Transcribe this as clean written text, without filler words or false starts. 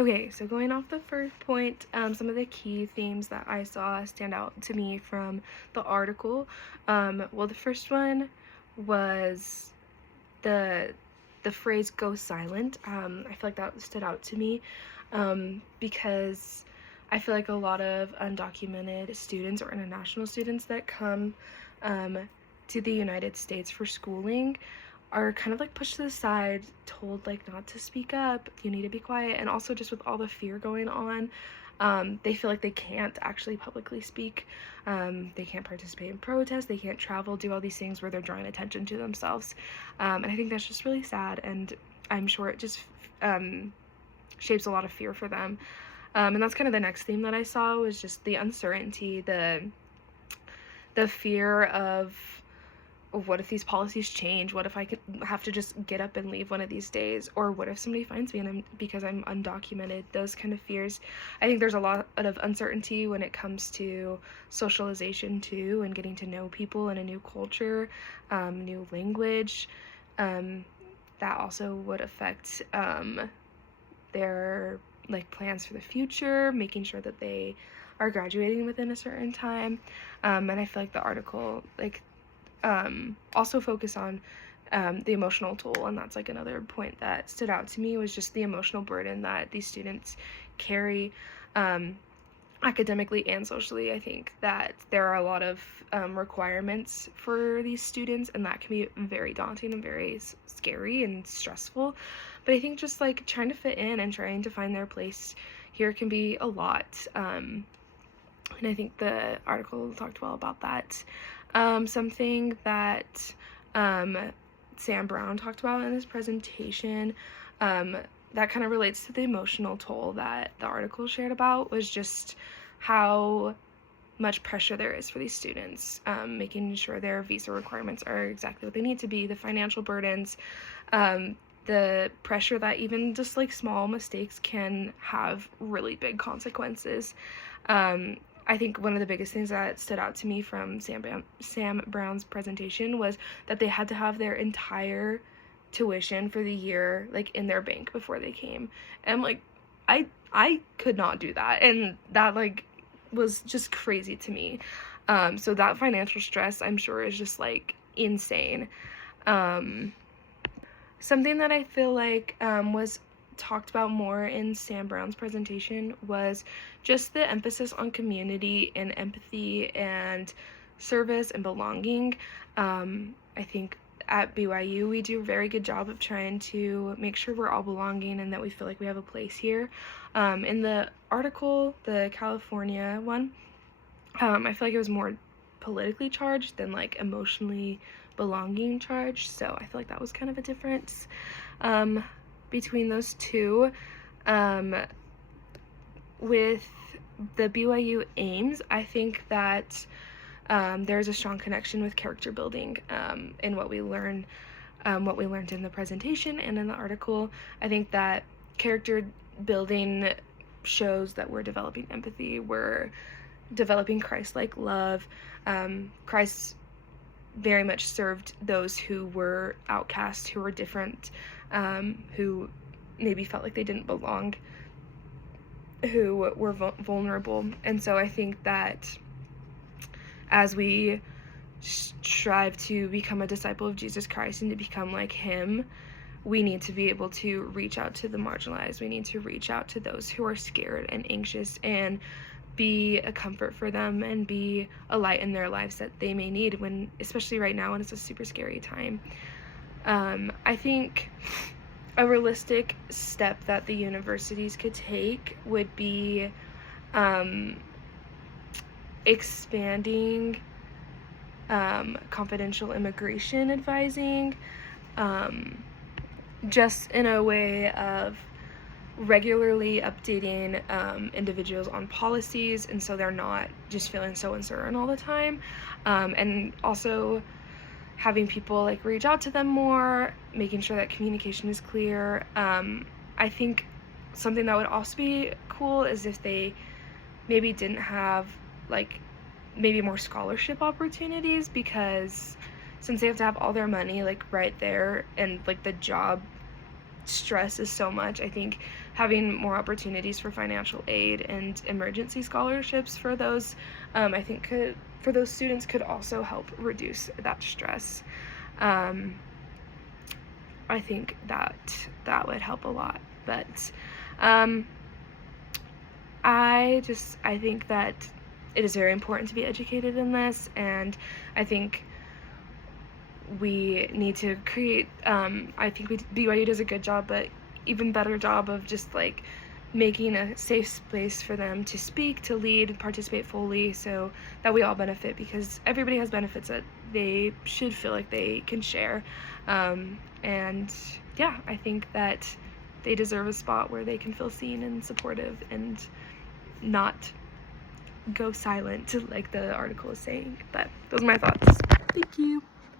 Okay, so going off the first point, some of the key themes that I saw stand out to me from the article. Well, the first one was the the phrase "go silent." I feel like that stood out to me because I feel like a lot of undocumented students or international students that come um, to the United States for schooling are kind of like pushed to the side, told like not to speak up, you need to be quiet, and also just with all the fear going on, they feel like they can't actually publicly speak. They can't participate in protests, they can't travel, do all these things where they're drawing attention to themselves. And I think that's just really sad, and I'm sure it just shapes a lot of fear for them. And that's kind of the next theme that I saw was just the uncertainty, the fear of what if these policies change? What if I could have to just get up and leave one of these days? Or what if somebody finds me and because I'm undocumented? Those kind of fears. I think there's a lot of uncertainty when it comes to socialization too, and getting to know people in a new culture, new language. That also would affect their like plans for the future, making sure that they are graduating within a certain time. And I feel like the article also focus on the emotional toll, and that's like another point that stood out to me was just the emotional burden that these students carry academically and socially. I think that there are a lot of requirements for these students, and that can be very daunting and very scary and stressful. But I think just like trying to fit in and trying to find their place here can be a lot. And I think the article talked well about that. Something that Sam Brown talked about in his presentation that kind of relates to the emotional toll that the article shared about was just how much pressure there is for these students, making sure their visa requirements are exactly what they need to be, the financial burdens, the pressure that even just like small mistakes can have really big consequences. I think one of the biggest things that stood out to me from Sam Brown's presentation was that they had to have their entire tuition for the year like in their bank before they came. And like I could not do that, and that like was just crazy to me. So that financial stress I'm sure is just like insane. Something that I feel like was talked about more in Sam Brown's presentation was just the emphasis on community and empathy and service and belonging. I think at BYU we do a very good job of trying to make sure we're all belonging and that we feel like we have a place here. In the article, the California one, I feel like it was more politically charged than like emotionally belonging charged, so I feel like that was kind of a difference between those two. With the BYU Ames, I think that there's a strong connection with character building in what we learned in the presentation and in the article. I think that character building shows that we're developing empathy, we're developing Christ-like love. Christ very much served those who were outcast, who were different, who maybe felt like they didn't belong, who were vulnerable. And so I think that as we strive to become a disciple of Jesus Christ and to become like him, we need to be able to reach out to the marginalized. We need to reach out to those who are scared and anxious and be a comfort for them and be a light in their lives that they may need when, especially right now when it's a super scary time. I think a realistic step that the universities could take would be expanding confidential immigration advising, just in a way of regularly updating individuals on policies, and so they're not just feeling so uncertain all the time, and also having people like reach out to them more, making sure that communication is clear. I think something that would also be cool is if they maybe didn't have like maybe more scholarship opportunities, because since they have to have all their money like right there and like the job stress is so much, I think having more opportunities for financial aid and emergency scholarships for those, I think for those students could also help reduce that stress. I think that would help a lot. But I think that it is very important to be educated in this, and I think we need to create, I think BYU does a good job, but even better job of just like making a safe space for them to speak, to lead, and participate fully, so that we all benefit, because everybody has benefits that they should feel like they can share. And yeah, I think that they deserve a spot where they can feel seen and supportive and not go silent, like the article is saying. But those are my thoughts. Thank you.